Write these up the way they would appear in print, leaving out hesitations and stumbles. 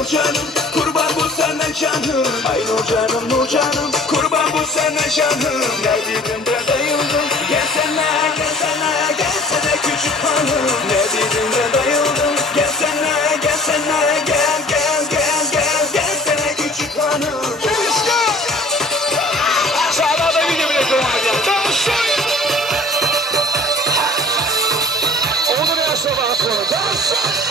Nurcanım, kurban bu sana canım. Ay Nurcanım, Nurcanım, kurban bu sana canım. Ne dedim de dayıldım, gelsene, gelsene, gelsene küçük hanım. Ne dedim de dayıldım, gelsene, gelsene, gel, gel, gel, gel, gelsene küçük hanım. Sağlarda video bile koymayacağım. Dansın! Onu biraz sonra sonra. Dansın!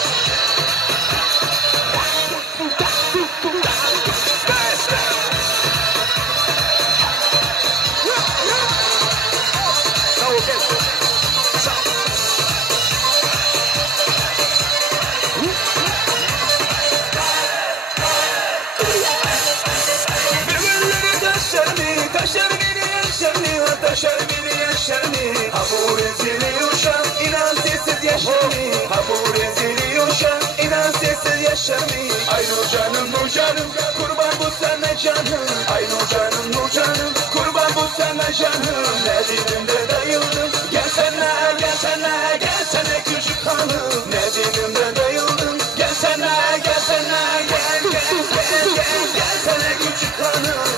Taşar beni yaşarını, ha bu rezili uşak, inan sessiz yaşarını. Ha bu rezili uşak, inan sessiz yaşarını. Ay Nurcanım, Nurcanım, kurban bu sana canım. Ay Nurcanım, Nurcanım, kurban bu sana canım. Ne dedim de dayıldım, gelsene, gelsene, gelsene küçük hanım. Ne dedim de dayıldım, gelsene, gelsene, gel, gel, gel, gel, gelsene küçük hanım.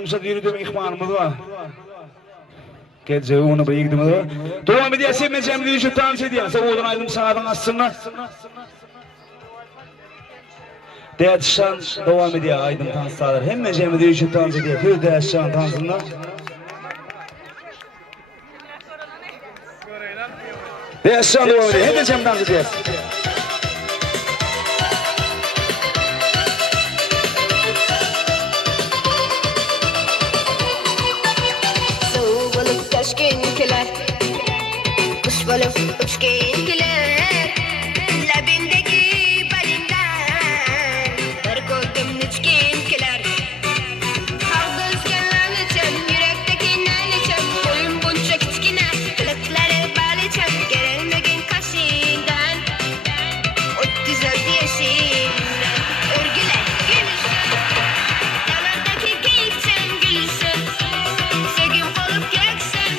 yumuşak yürüdüğüm ihmanımız var. Gece onu bıyıkdım da. Devam ediyor, sevmeyeceğim diye şu dans ediyor. Sen oğlun aydın sanatın aslında. Değerşan devam ediyor aydın danslar. Hem mecemi diye şu dans ediyor. Bir değerşan dansında. Değerşan devam ediyor. Hem mecemi dans ediyor. Taşkenkiler, kuş balık uçkenkiler, labindeki balinden, barkodum nüçkenkiler. Kaldızken lanıçım, yürekteki nanıçım, boyun bunca küçkine, kılıkları balıçım, gerilmegin kaşından, 36 yaşından, örgüler gülüşün, dağlardaki geyikçen gülüşün, sevgim olup göksen.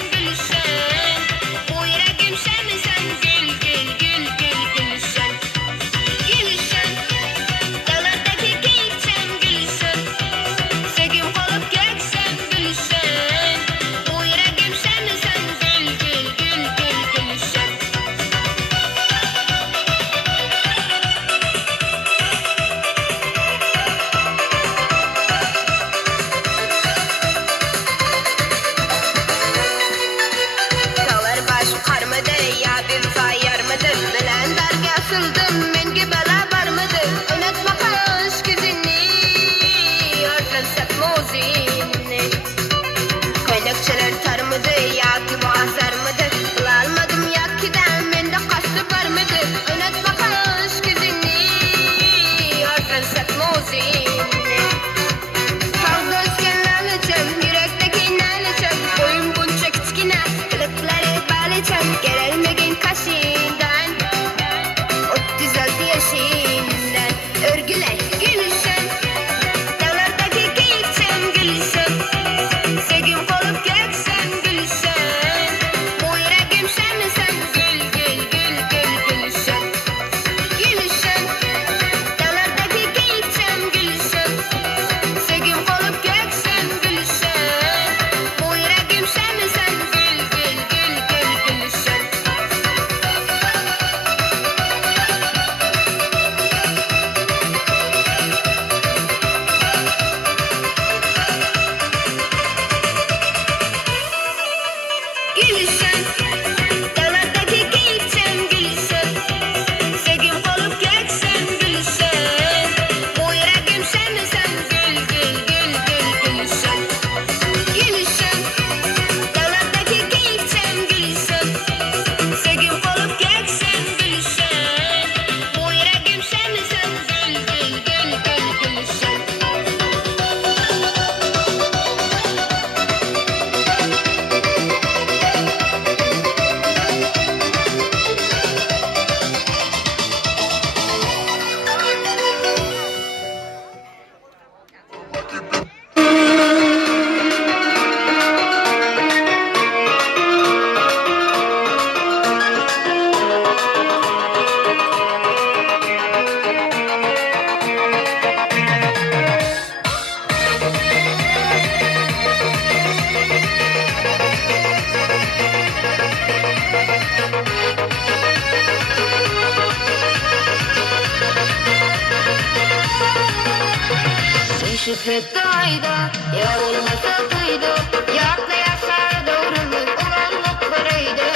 Şüphetayda ya olmasa kıydı Yakla yaşar doğruluk olanlık varıydı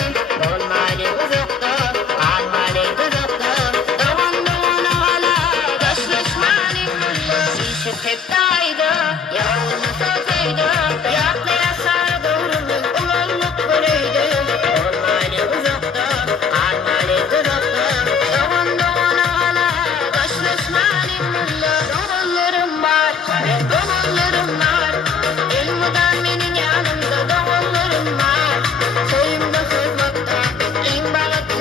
Olmalı uzakta almalı uzakta Doğan doğana hala taşlaşmalı mulla Şüphetayda ya olmasa kıydı Yakla yaşar doğruluk olanlık varıydı Olmalı uzakta almalı uzakta Doğan doğana hala taşlaşmalı mulla Doğanlarım var Doğanlarım var, elmadan benim yanımda doğanlarım var. Soyumda sızmakta, in balık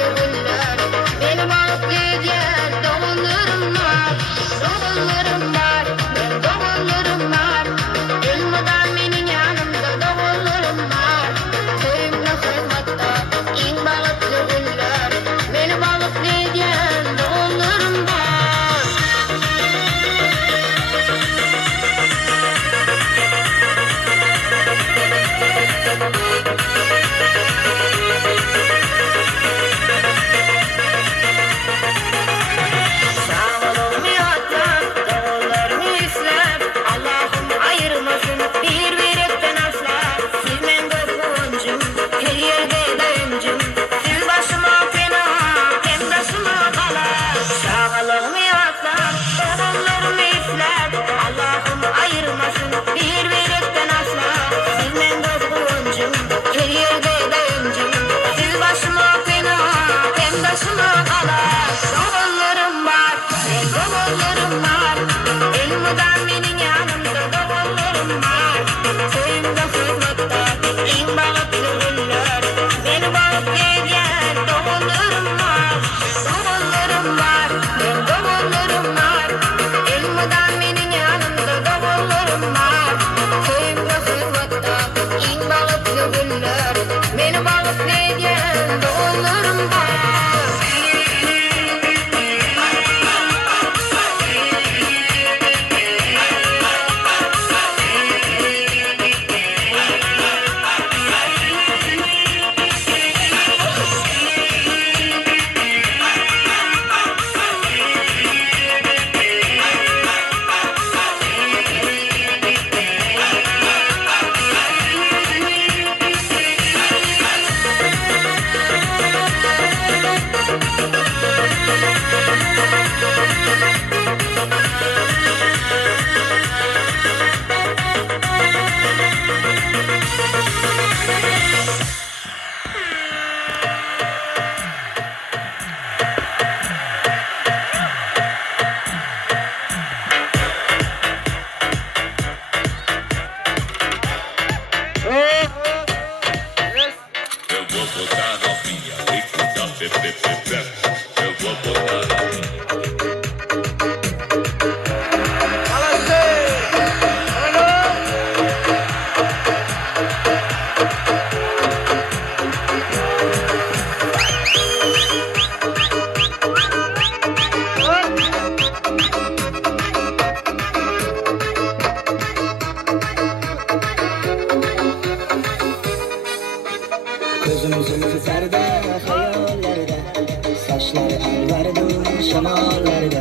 Qushlar alvardi shamollarda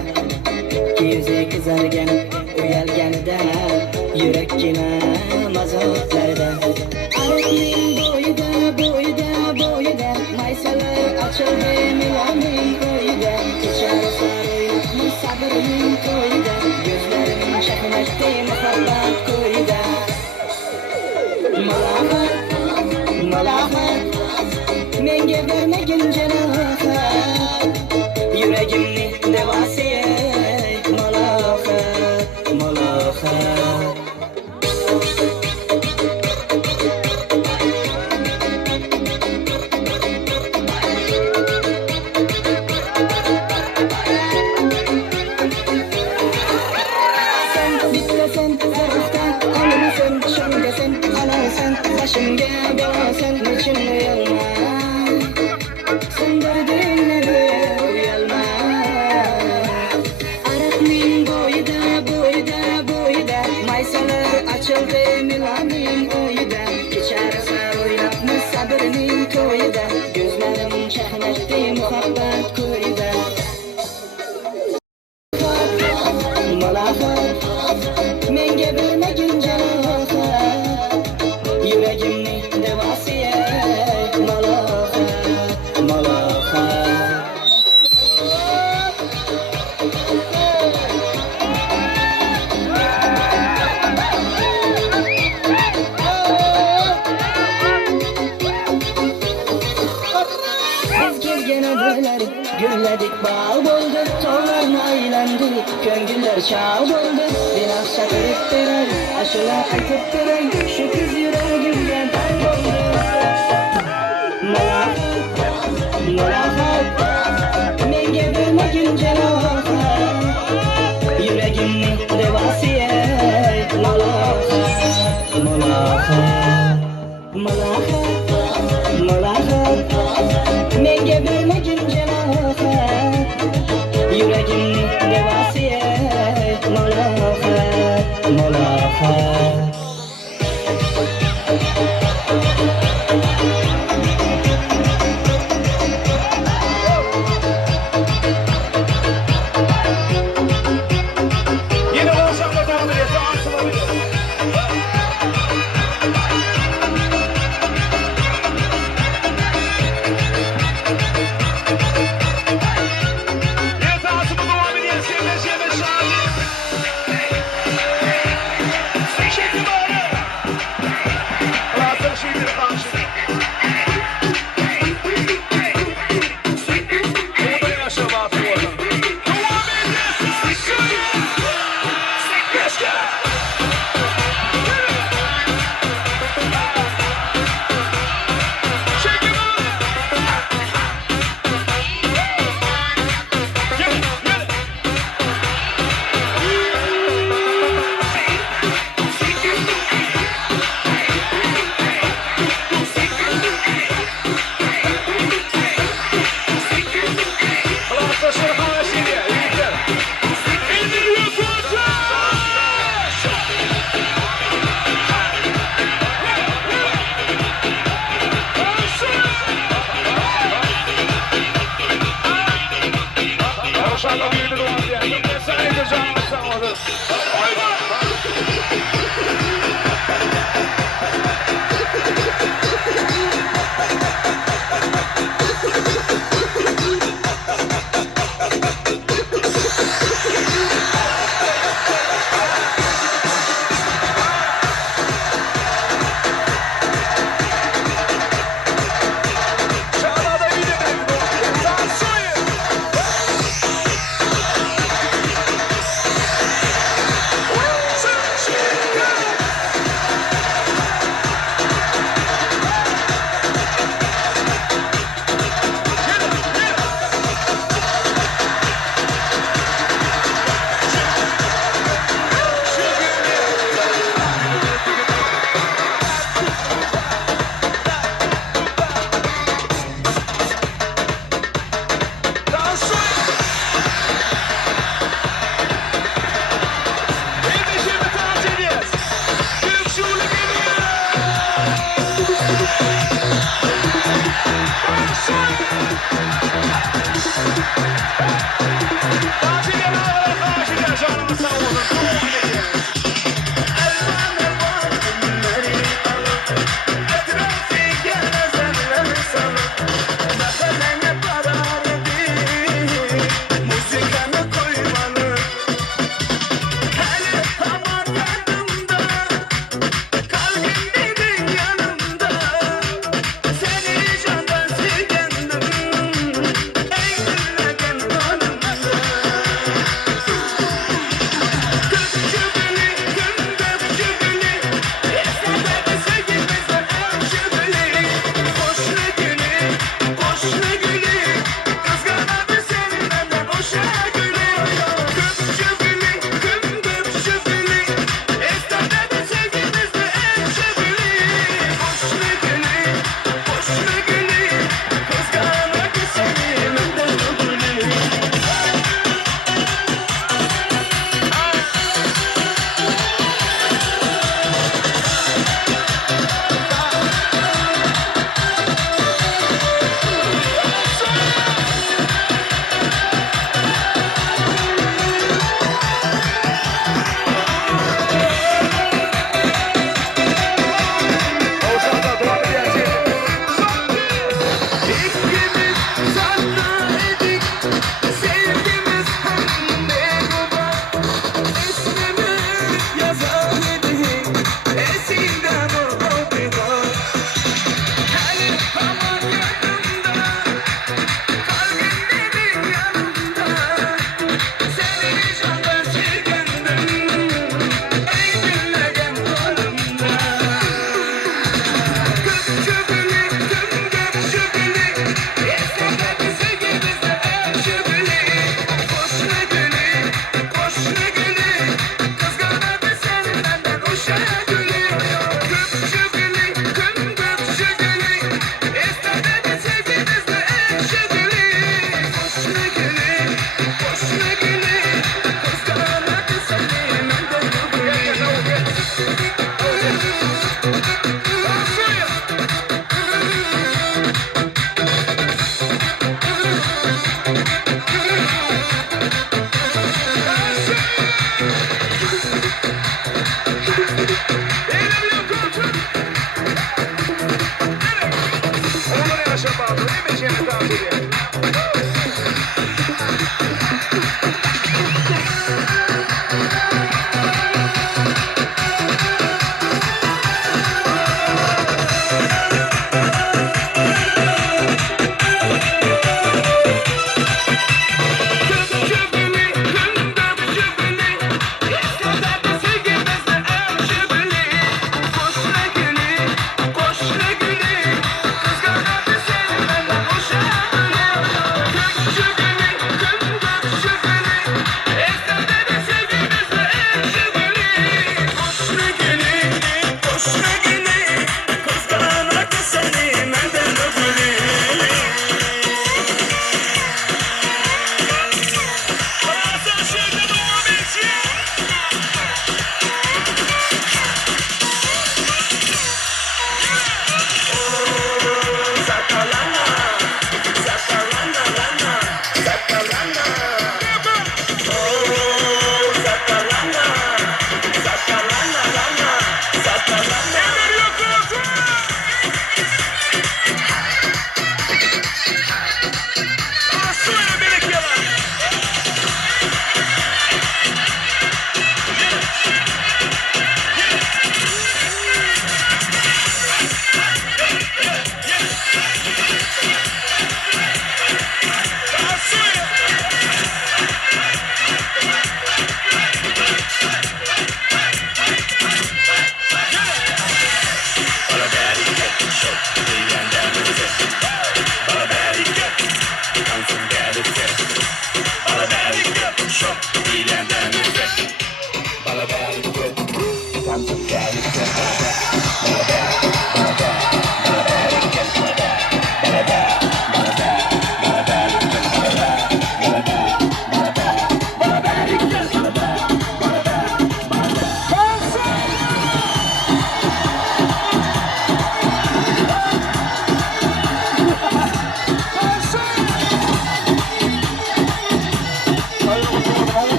Yuzi qizargan uyalganida Yurakkina mazotlarda Ariqning bo'yida Maysalar ochildi Milaning qo'yida Kechar saroyni sabrning to'yida Gözlarim chaqnashdi muhabbat qo'yida Malahat menga bermagin jarohat Yuragimni devasi malahat Başımga borasan nechun uyalma Sindirding nadi uyalma Ariqning bo'yida Maysalar ochildi Milaning o'yida Kechar saroyni sabrning to'yida Gözlarim chaqnashdi muhabbat qo'yida Malahat menga bermagin jarohat Yuragimni devasi malahat Biz kelgan avvallar gulladik bal bo'ldi Tog'larni aylandik ko'ngillar chal bo'ldi Binafsha qilib beray ashula aytib beray Shu kuz yuragimga dam bo'ldi Malahat menga bermagin jarohat Yuragimni devasi malahat menga bermagin jarohat Yuragimni devasi malahat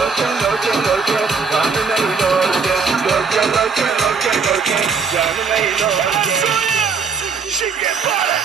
lorken lorken lorken canım ey lorken lorken lorken lorken lorken canım ey lorken. Şimdi para.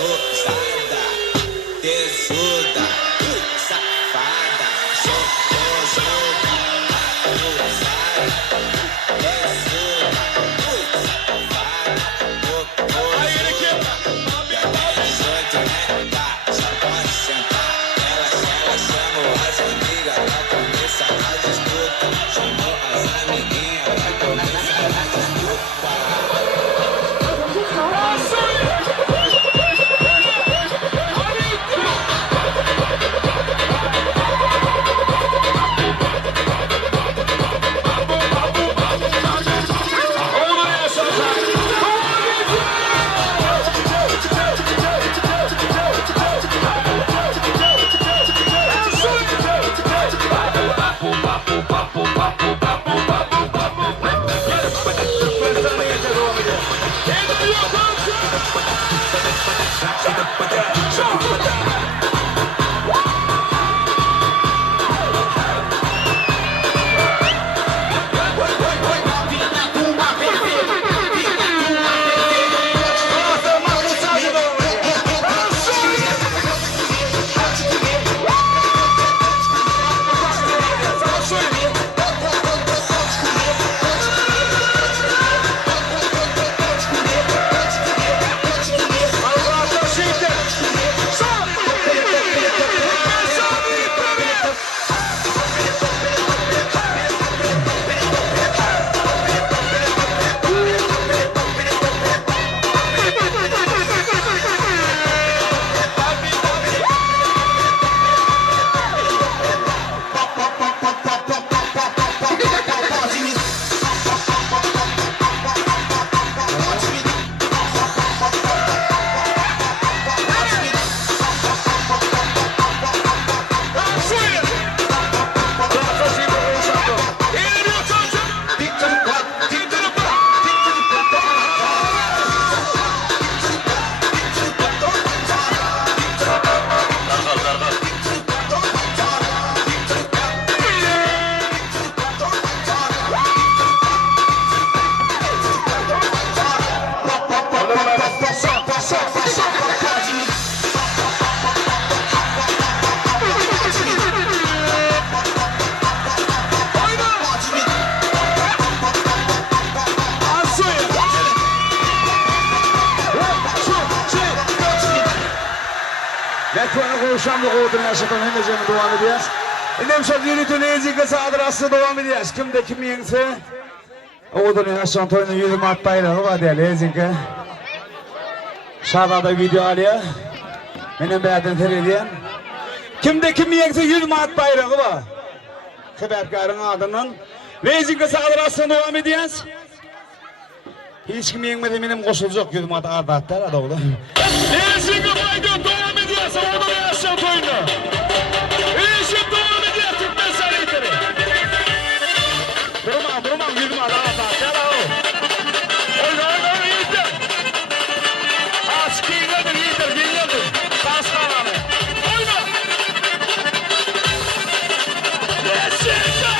Gozada, tesuda, safada, chocosuda, gozada, tesuda, safada, chocosuda. Deixou de rentar, só pode sentar. Ela chamou as amigas pra começar a disputa. Chamou as amiguinhas pra começar a disputa. Şamlı Koğut'un yaşatan hemeceğini devam ediyoruz. Demşat yürütün ezikle sağdır aslı devam ediyoruz. Kimde kim yense Koğut'un yaşatan toyunun 100 mat bayrağı var diye ezikle. Şarada video alıyor. Benim beyazdan terediyen. Kimde kim yense 100 mat bayrağı var. Kıbertkarın adının. Ve ezikle sağdır aslı devam ediyoruz. Hiç kim yenmedi benim koşulacak 100 mat ardatlar adamda. Ezikle bayrağı devam ediyoruz. Koğut'un yaşatan toyunu. İşim devam ediyor. Türkmen sarayları. Durmam. 100 mat ardatlar. Oyna iyidir. Aç iyidir. Bas kananı. Oyna. Yaşında.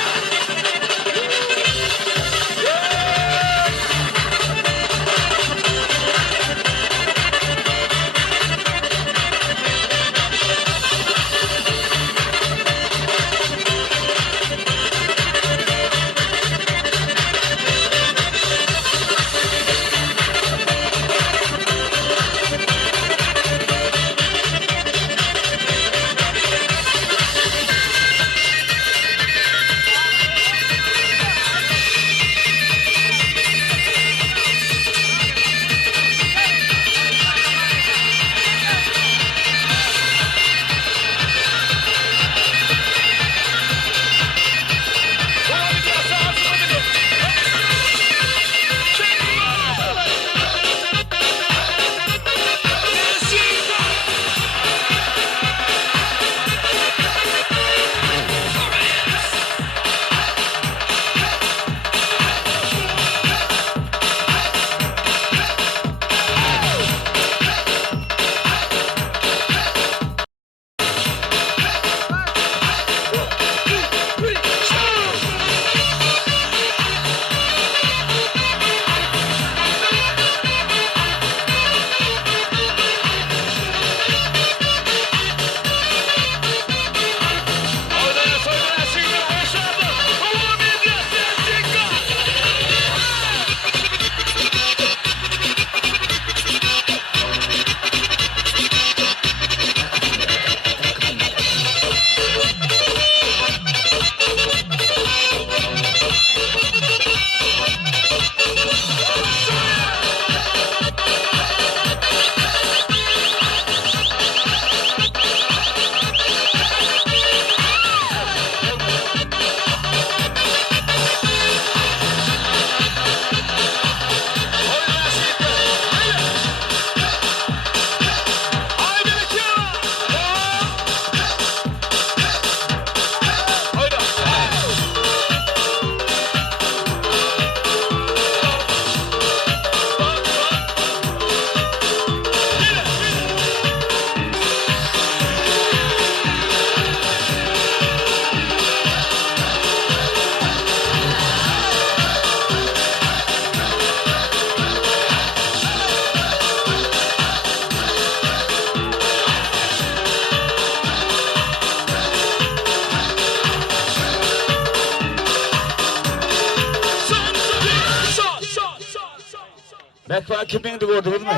Bekva kimin de gördünüz mü?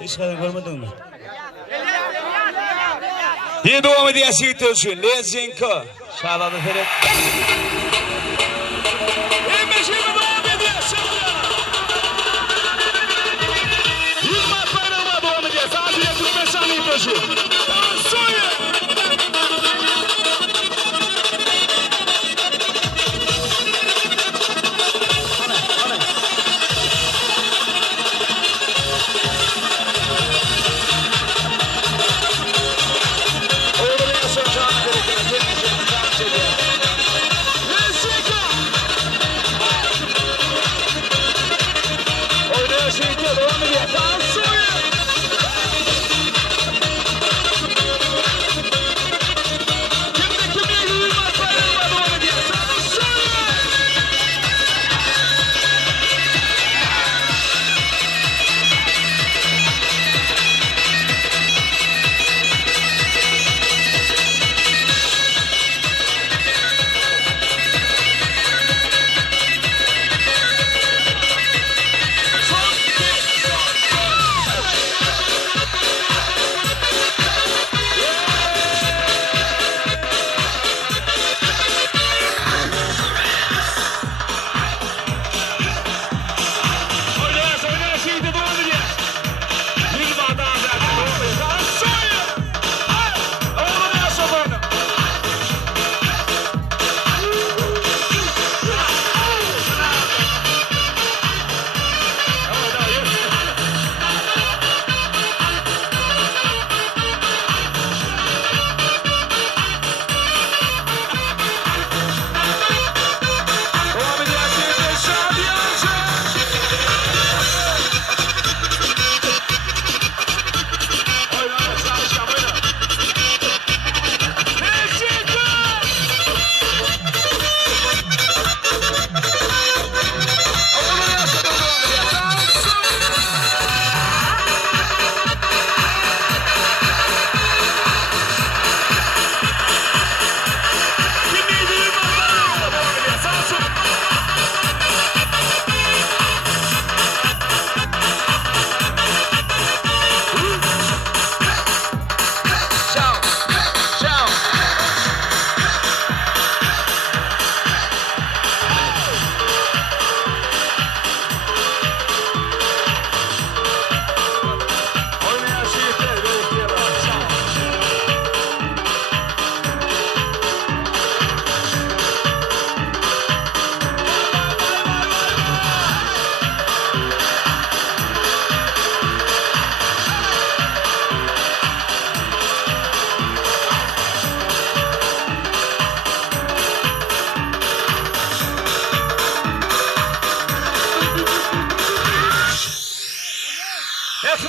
Hiç kadar görmedin mi? Yine devam ediyor Siyitölsün. Lezinko. Şağladı Ferit. Şimdi devam ediyor. Yılmaz Bayram'a devam ediyor. Sadece 45 saniye taşıyor. Soyun.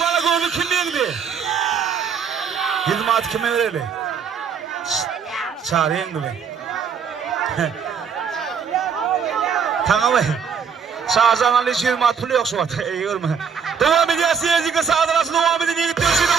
Bana golü kim yendi? Yılmaz kime verelim? Çağırayım mı ben? Tamam mı? Şahzan'la hiç Yılmaz pulu yok şu anda. İyi yorma. Devam ediyor seyirci sağdan arası devam edin. İyi gidiyor şimdi.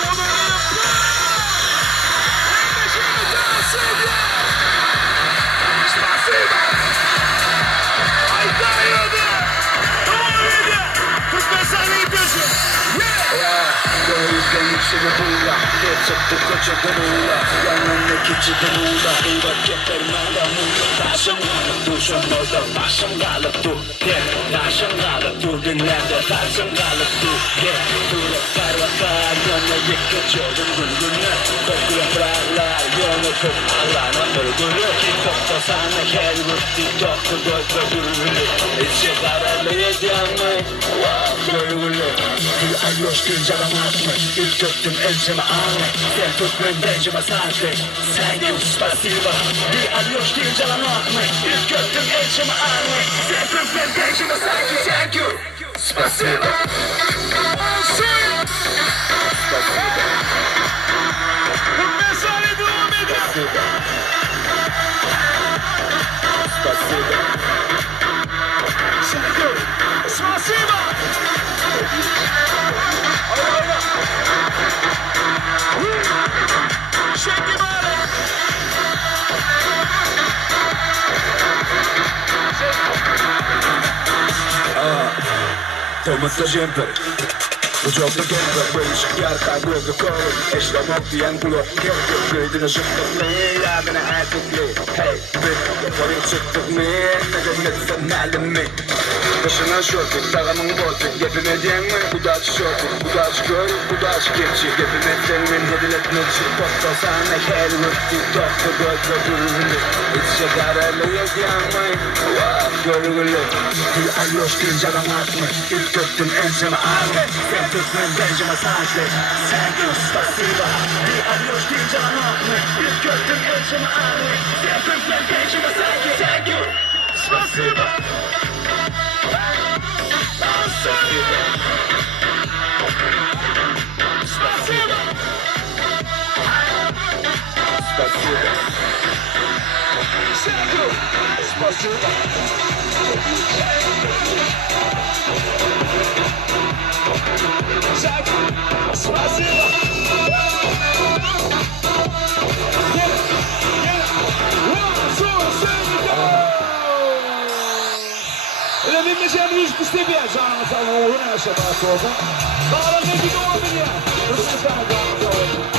Yükseli buğla, geçekti koçadan uğla. Yanına küçüden uğla, uğla getirmeden uğla. Taşım kalıp duşum orada, başım kalıp dur. Taşım kalıp dur, dinlerde taşım kalıp dur. Durup karvakar, yana yıkı çoğun gülgünü. Kokulu bıraklar, yana kök Allah'ına bırgülü. Kokta sana her gürtü, doktu dokta gürgülü. İçi kararlıya yanmayı, gürgülü. Bir alyoş gül calamatma, ilk öptüm elçime ağlay. Sen tut bencime saklı, saydım spasiba. Bir alyoş gül calamatma, ilk öptüm elçime ağlay. Sen tut bencime saklı, thank you, spasiba. Mesele devam ediyor. Spasiba. Spasiba. Shake your body. Thomas'la jumper Bu çok da gemper Böyle ışık yarkar gözü korun Eşlemek diyen kulak Gerçek göydün ışıklık mı Yağına erkekli Hey bir Koyun çıktık mı Ne cennetsen melim mi Başına şortik Dağımın bozuk Yepime diyen mi Kudaç şortik Kudaç göl Kudaç geçi Yepime demin Hediletmeci Kokta sana hel Mutlu doktor gözle durumlu Hiç şekarlı yok yanmayı Vah görgülü Bir alyoş bir canım atma İlk döktüm enseme ağrı Sen tutmayın bencime saçlı Thank you, spasiba Bir alyoş bir canım atma İlk döktüm enseme ağrı Sen tutmayın bencime saçlı Thank you, spasiba Spasiba Spasiba Spasiba Thank you, spasiba Spasiba Öyle bir meşem hiç istemiyor canım sana oğluna yaşamak oldu. Daha ne bir doğru ya. Rusya sana canım oldu.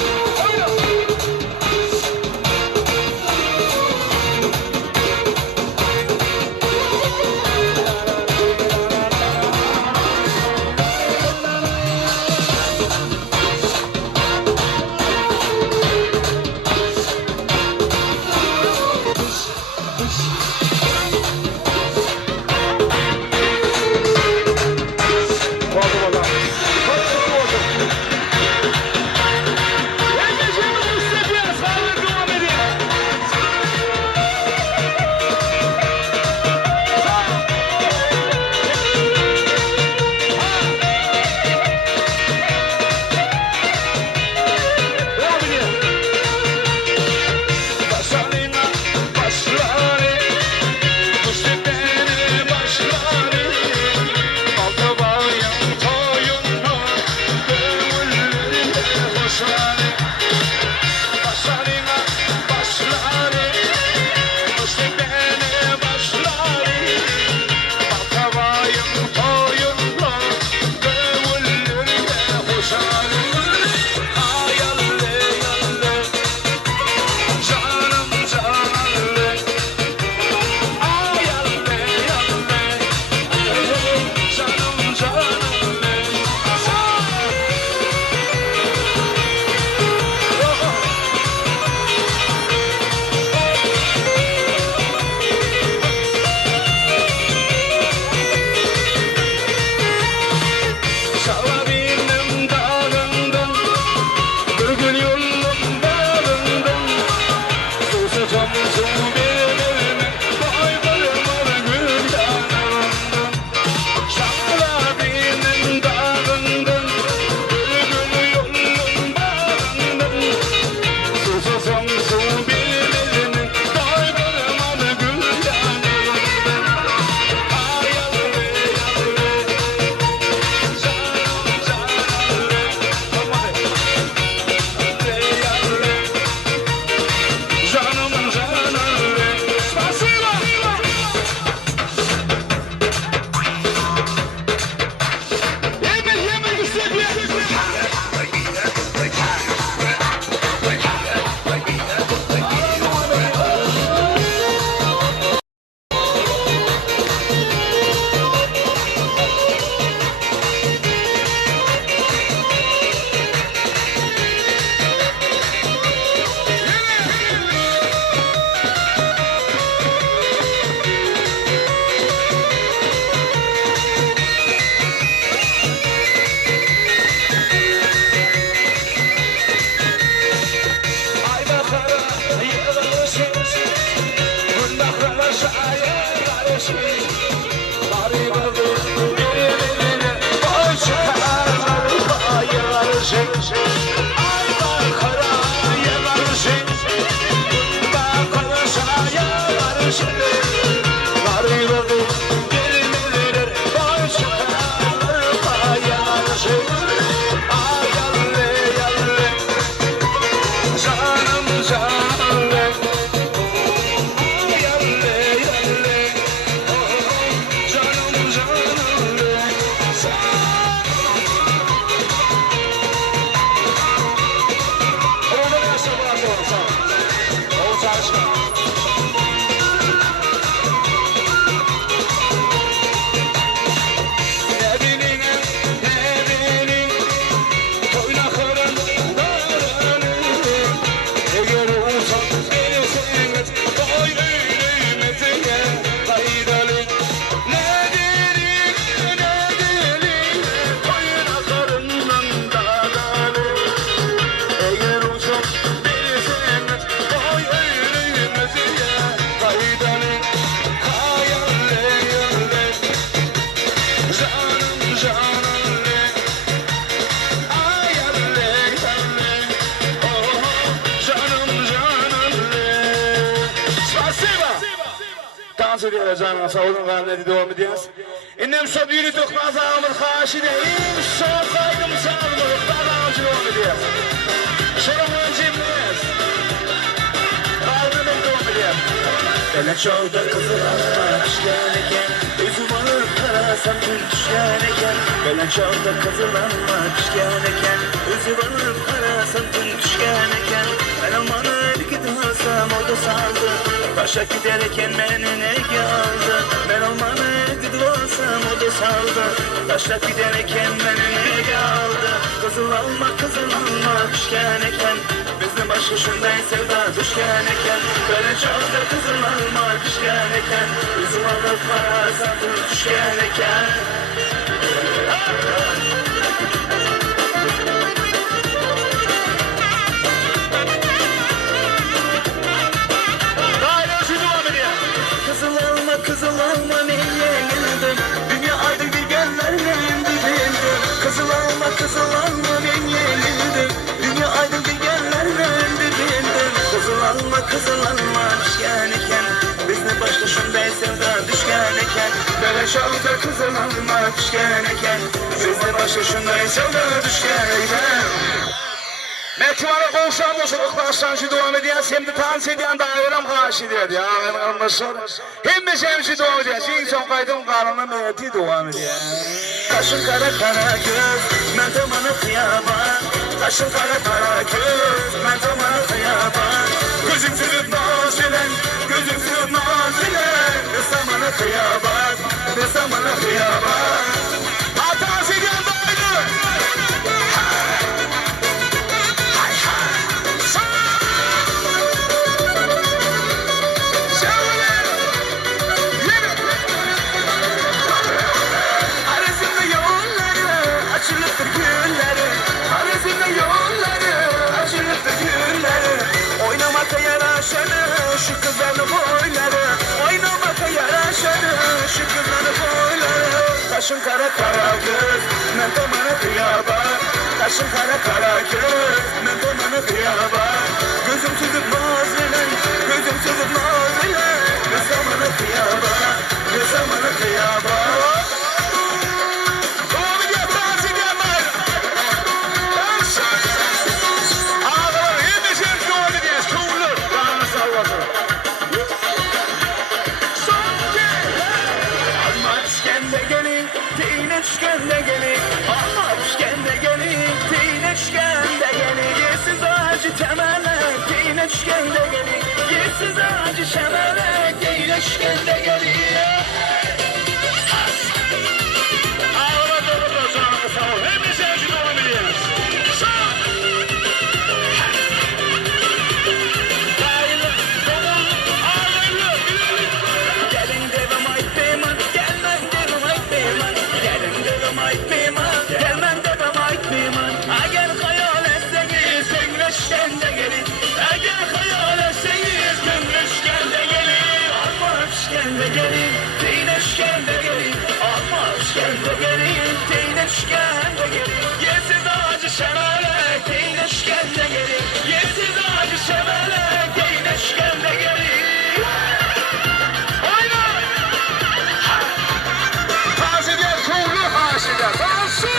Spasiba. Dans ediyor canına sağ olun gayret devam ediyoruz. İnnem şu büyülü dokmaz ağımız karşı değil. Son kaydım sağlık. Daha devam ediyoruz. Şurum öncemiz. Gayret devam ediyoruz. Bele çağda kızılanmak işlerken Üzüm alır karasam tüm düşlerken Bele çağda kızılanmak işlerken Üzüm alır karasam tüm düşlerken Ben amanı gidilsem o da saldı Taşa giderken beni ne geldi Ben amanı gidilsem o da saldı Taşa giderken beni ne geldi Kızılanmak işlerken Bizim başı şunday sevda düşkeneken Böyle çağda kızılanmak işkeneken Üzüm alıp para satır düşkeneken Kızılalma neye geldim Dünya aydın bir gönlerle indirdim Kızılalma neye geldim Dünya aydın bir gönlerle indirdim Kızılalma düşkeneken Biz de başka şunday sevda düşkeneken Böyle şalda kızılalma düşkeneken Biz de başka şunday sevda düşkeneken Mektuara kovuşan boşuluklar sanki devam ediyoruz. Hem de dans ediyen dairem karşı ediyor. Ya arkadaşlar. Hem de şemsi devam ediyoruz. En son kaydım karnına mevti devam ediyor. Kaşın kara göz, ben de bana kıyaban Kaşın kara göz, ben de bana kıyaban Gözüm sürüp nazilen, Desem bana kıyaban, desem bana kıyaban Dans ediyen daire. Arasında yolları, açılıktır gülleri Arasında yolları, açılıktır gülleri Oynamaka yaraşanı, şu kızların boyları Oynamaka yaraşanı, şu kızların boyları Kaşın kara göz, ben de bana kıyaban Kaşın kara göz, ben de bana kıyaban Gözüm tüzüp nazilen, Desem bana kıyaban, desem bana kıyaban Devam ediyor. Dans ediyen daire. Ağlar. Hem de şemsi devam ediyoruz. Kıvrılır. Karnına sallasın. Alma üçgende gelin, teyine üçgende gelin Alma üçgende gelin, teyine üçgende gelin Yersiz ağacı temelek, teyine üçgende gelin Yersiz ağacı şemelek, teyine üçgende gelin Ağlar doğru canına sağ olun. Hem de şemsi devam ediyoruz. Daire. Ağlayın. Gelin devam ayt beyman, gelmem devam ayt beyman Gelin devam ayt beyman, gelmem devam ayt beyman Eğer hayal etseniz, gönlüşkende gelin Eğer hayal etseniz, gönlüşkende gelin Alma üçgende gelin, teyine üçgende gelin Alma üçgende gelin, teyine üçgende gelin Yersiz ağacı şemelek, teyine üçgende gelin Yersiz ağacı şemelek, teyine üçgende gelin Dans ediyen kıvrılır. Karşı ediyor. Dansın.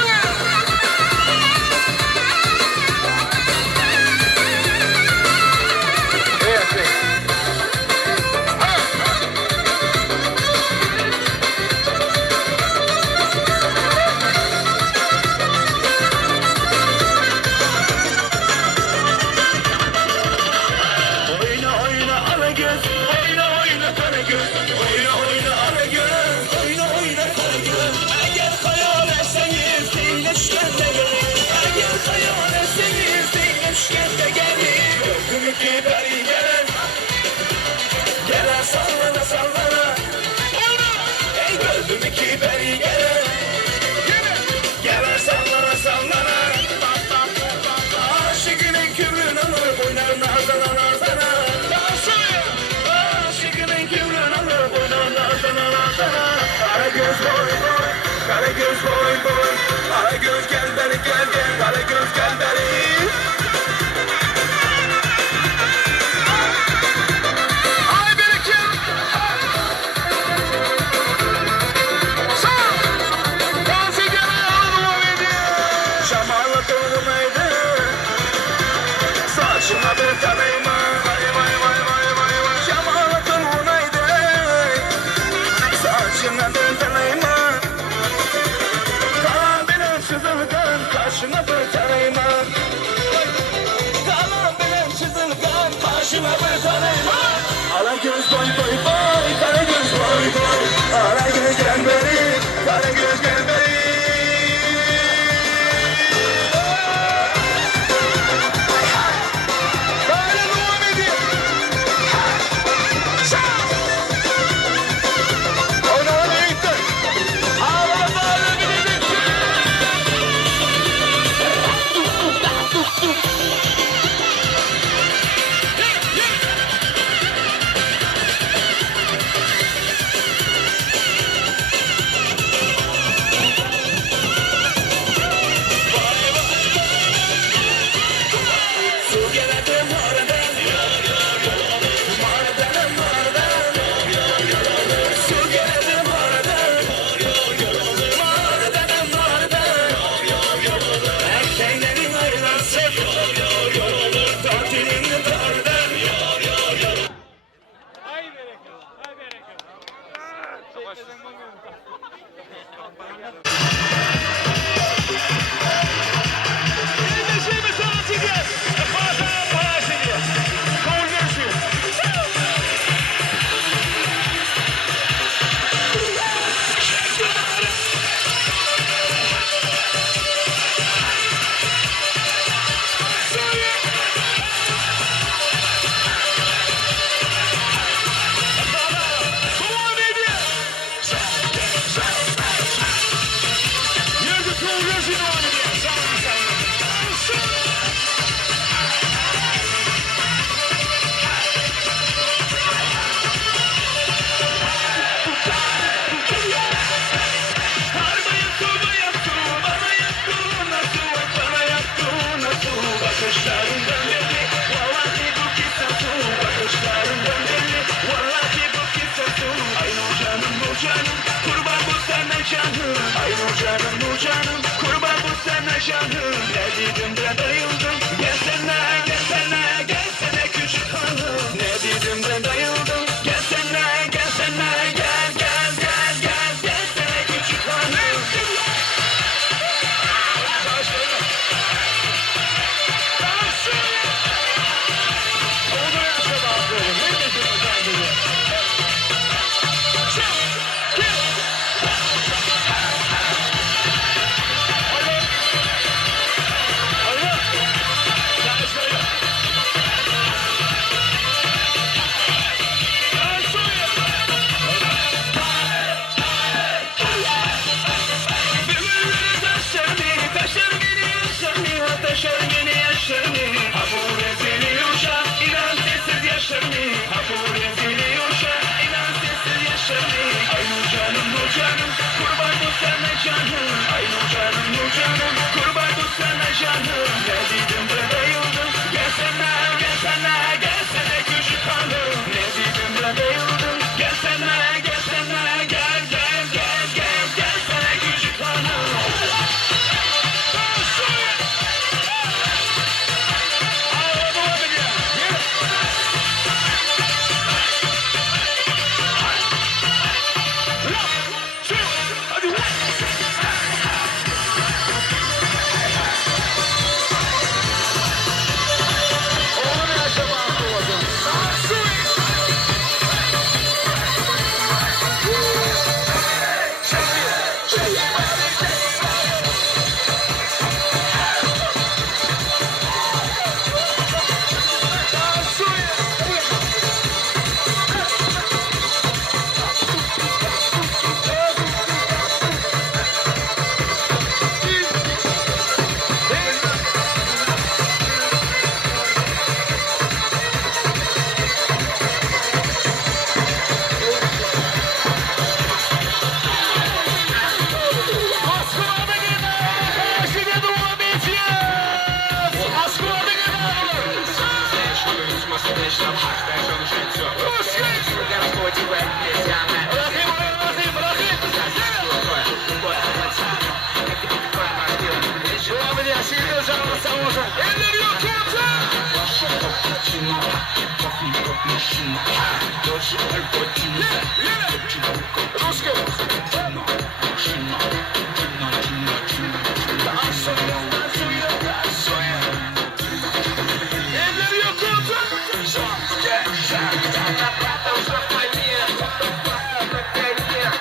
Evet. Oyna ala göz, oyna kara göz Oyna ala göz, oyna kara göz Eğer hayal etseniz, teyine üçgende gelin Eğer hayal etseniz, teyine üçgende gelin Gördüm ki beri gelen Gelen sallana Ey gördüm ki beri gelen Gelen sallana Aşıkının kübrün alır, oynar nazana Aşıkının kübrün alır, oynar nazana Kara göz boy Kara göz gel beri Kara göz gel beri Ay bir iki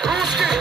Русский,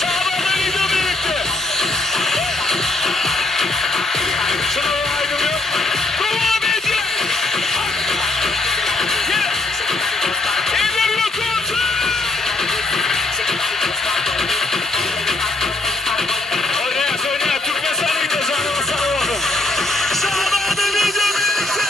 Şaban'la video birlikte. Şunu aydınlıyor. Devam edin. Elleri tutun. Oynaya Türkmen gideceğiz. Anama sarı oldu. Şaban'la video birlikte.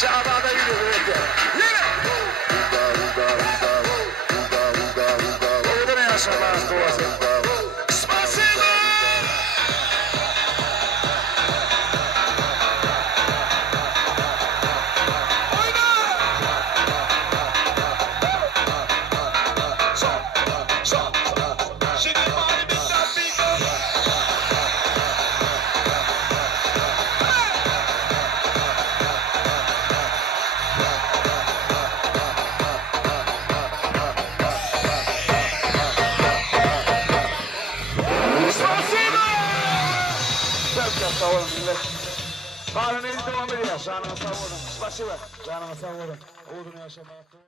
Şaban'da gidiyor birlikte. Olur ya Şaban'ın duası. Spasibo! Sağ olun millet. Kahvenizi devam ediyor. Canına sağ olun. Spasibo. Canına sağ olun. Uğur'unu yaşamak.